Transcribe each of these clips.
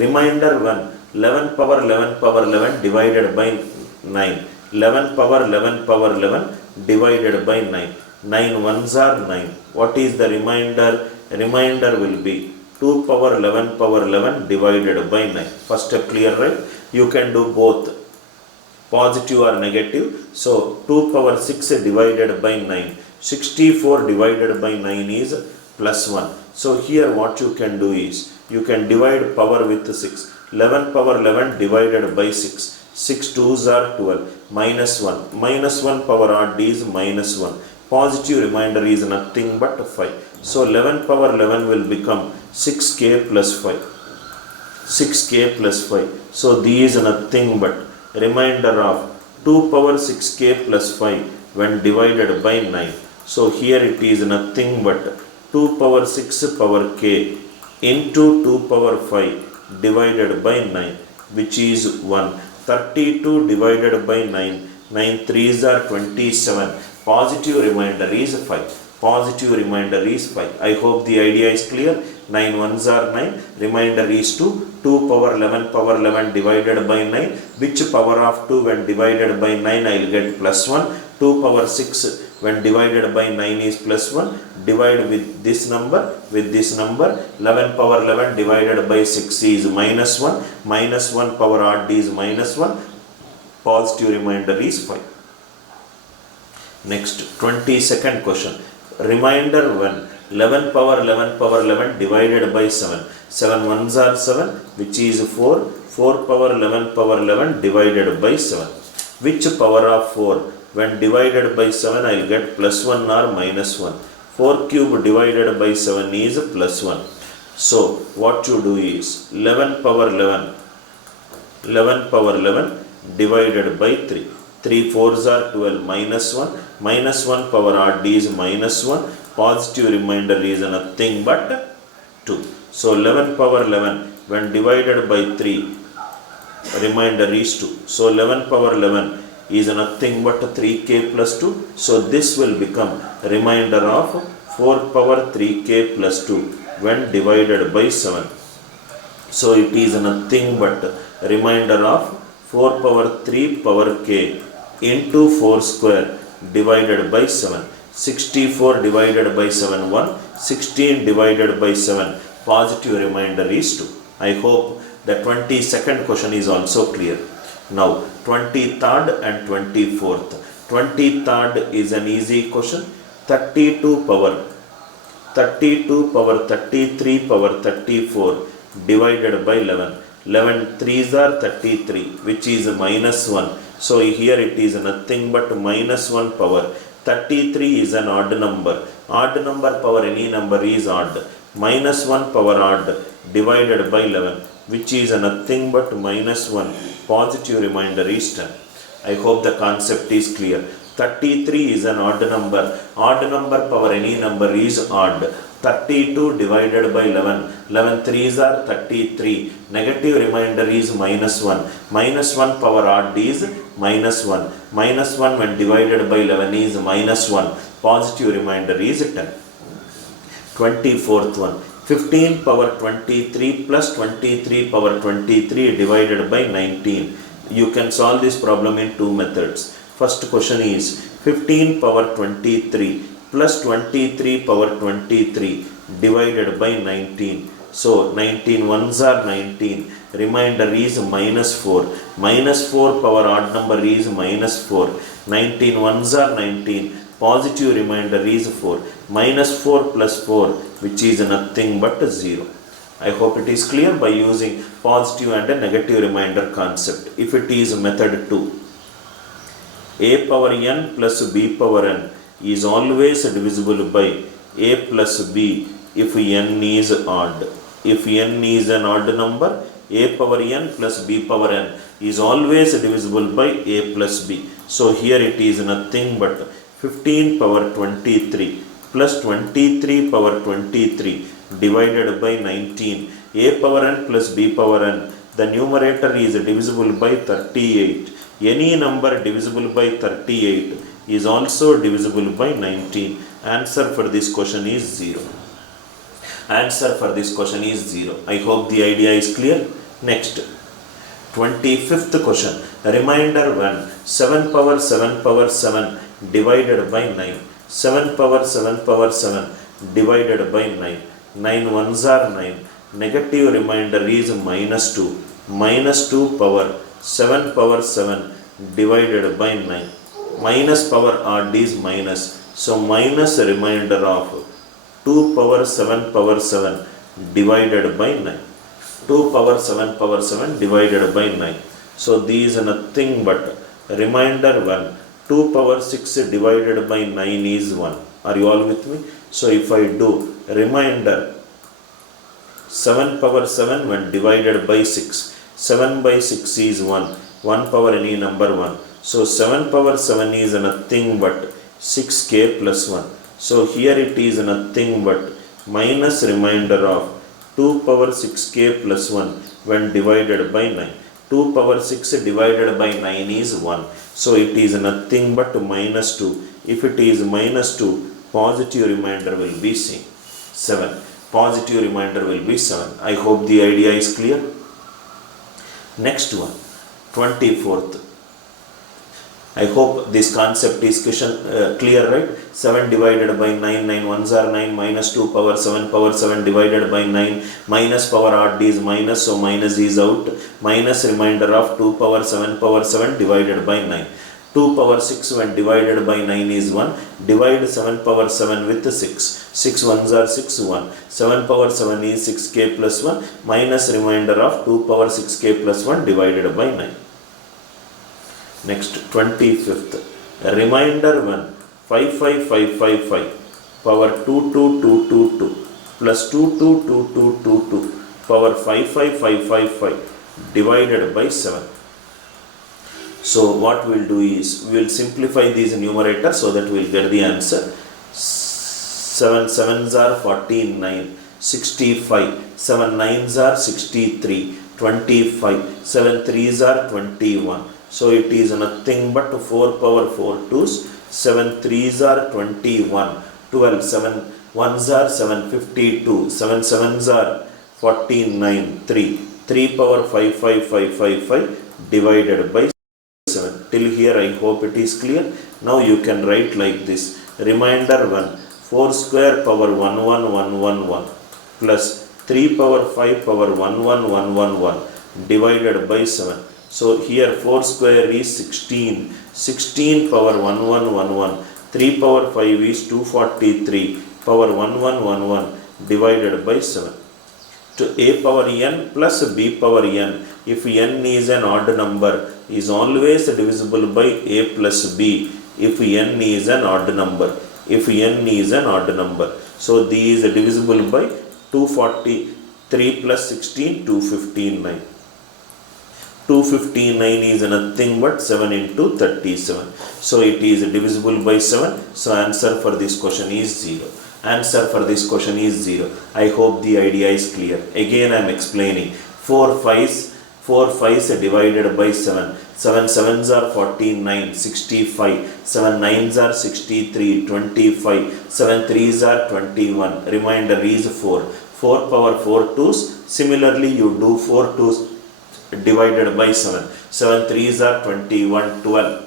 Remainder 1, 11 power 11 power 11 divided by 9. 11 power 11 power 11 divided by 9. 9 ones are 9. What is the remainder? Remainder will be 2 power 11 power 11 divided by 9. First step clear, right? You can do both positive or negative. So 2 power 6 divided by 9. 64 divided by 9 is plus 1. So here what you can do is, you can divide power with 6. 11 power 11 divided by 6. 6 2s are 12. Minus 1. Minus 1 power odd is minus 1. Positive remainder is nothing but 5. So 11 power 11 will become 6k plus 5. 6k plus 5. So these is nothing but remainder of 2 power 6k plus 5 when divided by 9. So here it is nothing but 2 power 6 power k into 2 power 5 divided by 9, which is 1. 32 divided by 9. 9 3s are 27. Positive remainder is 5. Positive remainder is 5. I hope the idea is clear. 9 ones are 9. Remainder is 2. 2 power 11 power 11 divided by 9. Which power of 2 when divided by 9 I will get plus 1. 2 power 6 when divided by 9 is plus 1. Divide with this number, with this number. 11 power 11 divided by 6 is minus 1. Minus 1 power odd is minus 1. Positive remainder is 5. Next, 22nd question. Remainder 1. 11 power 11 power 11 divided by 7. 7 ones are 7, which is 4. 4 power 11 power 11 divided by 7. Which power of 4? When divided by 7, I will get plus 1 or minus 1. 4 cube divided by 7 is plus 1. So, what you do is 11 power 11. 11 power 11 divided by 3. 3 4s are 12 minus 1. Minus 1 power odd is minus 1. Positive remainder is nothing but 2. So 11 power 11 when divided by 3, remainder is 2. So 11 power 11 is nothing but 3k plus 2. So this will become remainder of 4 power 3k plus 2 when divided by 7. So it is nothing but remainder of 4 power 3 power k into 4 square divided by 7. 64 divided by 7 1. 16 divided by 7. Positive remainder is 2. I hope the 22nd question is also clear. Now 23rd and 24th. 23rd is an easy question. 32 power 33 power 34 divided by 11. 11 3s are 33, which is minus 1. So here it is nothing but minus 1 power. 33 is an odd number. Odd number power any number is odd. Minus 1 power odd divided by 11, which is nothing but minus 1. Positive remainder is 10. I hope the concept is clear. 33 is an odd number. Odd number power any number is odd. 32 divided by 11. 11 3s are 33. Negative remainder is minus 1. Minus 1 power odd is minus 1. Minus 1 when divided by 11 is minus 1. Positive remainder is 10. 24th one. 15 power 23 plus 23 power 23 divided by 19. You can solve this problem in two methods. First question is 15 power 23 plus 23 power 23 divided by 19. So 19 ones are 19. Remainder is minus 4. Minus 4 power odd number is minus 4. 19 ones are 19. Positive remainder is 4. Minus 4 plus 4, which is nothing but 0. I hope it is clear by using positive and a negative remainder concept. If it is method 2, a power n plus b power n is always divisible by a plus b if n is odd. If n is an odd number, a power n plus b power n is always divisible by a plus b. So here it is nothing but 15 power 23 plus 23 power 23 divided by 19. A power n plus b power n, the numerator is divisible by 38. Any number divisible by 38 is also divisible by 19. Answer for this question is 0. Answer for this question is 0. I hope the idea is clear. Next, 25th question. Remainder 1. 7 power 7 power 7 divided by 9. 7 power 7 power 7 divided by 9. 9 ones are 9. Negative remainder is minus 2. Minus 2 power 7 power 7 divided by 9. Minus power odd is minus. So minus remainder of 2 power 7 power 7 divided by 9. 2 power 7 power 7 divided by 9. So these are nothing but remainder 1. 2 power 6 divided by 9 is 1. Are you all with me? So if I do remainder 7 power 7 when divided by 6. 7 by 6 is 1. 1 power any number 1. So 7 power 7 is nothing but 6k plus 1. So here it is nothing but minus remainder of 2 power 6k plus 1 when divided by 9. 2 power 6 divided by 9 is 1. So it is nothing but minus 2. If it is minus 2, positive remainder will be 7. Positive remainder will be 7. I hope the idea is clear. Next one, 24th. I hope this concept is clear, right? 7 divided by 9, 9 ones are 9, minus 2 power 7 divided by 9, minus power odd is minus, so minus is out, minus remainder of 2 power 7 divided by 9. 2 power 6 when divided by 9 is 1, divide 7 power 7 with 6, 6 ones are 6, 1, 7 power 7 is 6k plus 1, minus remainder of 2 power 6k plus 1 divided by 9. Next, 25th. Remainder 1. 5 power 2 plus 2 power 5 divided by 7. So what we will do is, we will simplify these numerators so that we will get the answer. 7 sevens are 49, 65, 7 nines are 63, 25, 7 threes are 21. So it is nothing but 4 power 4 twos, 7 threes are 21, 12, 7 ones are 752, 7 sevens are 49, 3 power 5 divided by 7. Till here I hope it is clear. Now you can write like this. Remainder 1, 4 square power 11111 plus 3 power 5 power 11111 divided by 7. So here 4 square is 16, 16 power 1111, 3 power 5 is 243, power 1111 divided by 7. To a power n plus b power n, if n is an odd number, is always divisible by a plus b if n is an odd number. If n is an odd number. So these are divisible by 243 plus 16, 259. 259 is nothing but 7 into 37. So it is divisible by 7. So answer for this question is 0. Answer for this question is 0. I hope the idea is clear. Again I am explaining. 4 5s divided by 7. 7 sevens are 49, 65, 7 nines are 63, 25, 7 threes are 21. Remainder is 4. 4 power 4 twos. Similarly you do 4 twos divided by 7. 7 threes are 21, 12.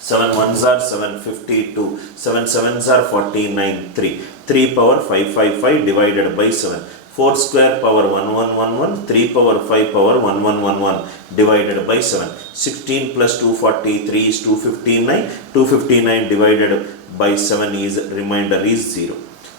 7 ones are 752. 7 sevens are 49, 3. 3 power 5 divided by 7. 4 square power 1111, 3 power 5 power 1111 divided by 7. 16 plus 243 is 259. 259 divided by 7 is remainder is 0.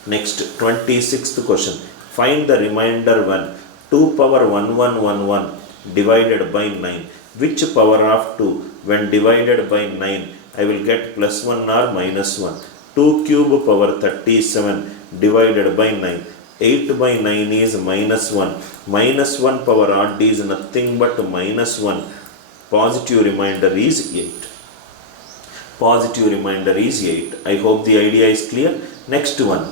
Next, 26th question. Find the remainder 1. 2 power 1111 divided by 9. Which power of 2 when divided by 9 I will get plus 1 or minus 1. 2 cube power 37 divided by 9. 8 by 9 is minus 1. Minus 1 power odd is nothing but minus 1. Positive remainder is 8. Positive remainder is 8. I hope the idea is clear. Next one.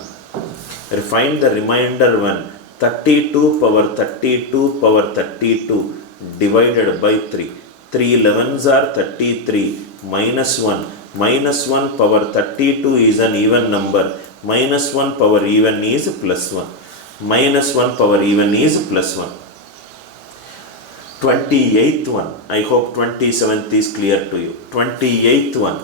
Find the remainder 1. 32 power 32 divided by 3. 3 11s are 33 minus 1. Minus 1 power 32 is an even number. Minus 1 power even is plus 1. Minus 1 power even is plus 1. 28th one. I hope 27th is clear to you. 28th one.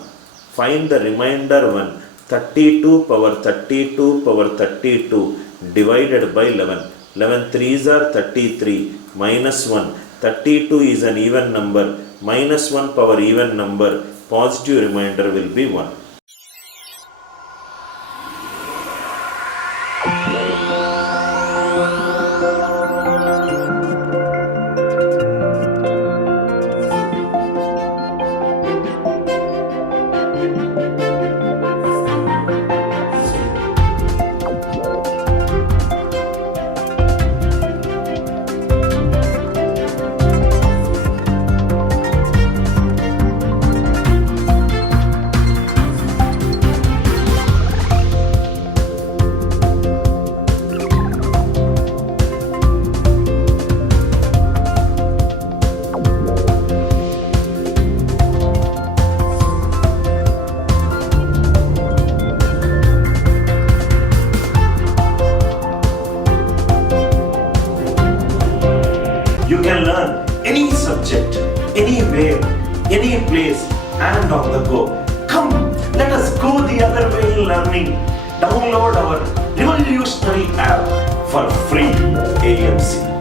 Find the remainder one. 32 power 32 power 32 divided by 11. 11 3s are 33 minus 1. 32 is an even number. Minus 1 power even number. Positive remainder will be 1. You can learn any subject, anywhere, any place and on the go. Come, let us go the other way in learning. Download our revolutionary app for free AMC.